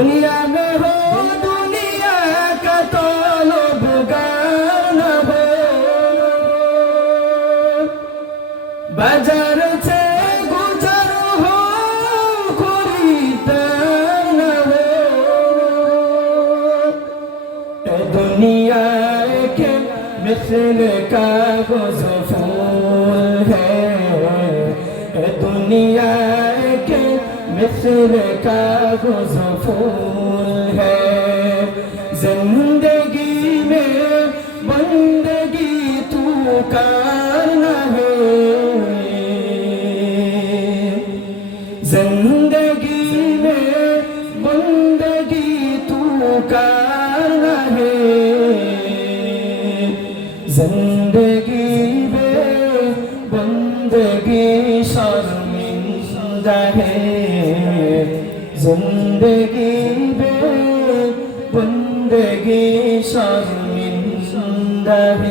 दुनिया में हो दुनिया का तलबगार न हो, बाजार से गुजर हो खरीदार न हो। ए दुनिया के मिसल कागज़ फूल है, ए दुनिया के मिसल कागज़ फूल है। जिंदगी में बंदगी तू करना है, जिंदगी में बंदगी तू करना है। जिंदगी में बंदगी शर्मिंदा है, जिंदगी में बंदगी शर्मिंदा है।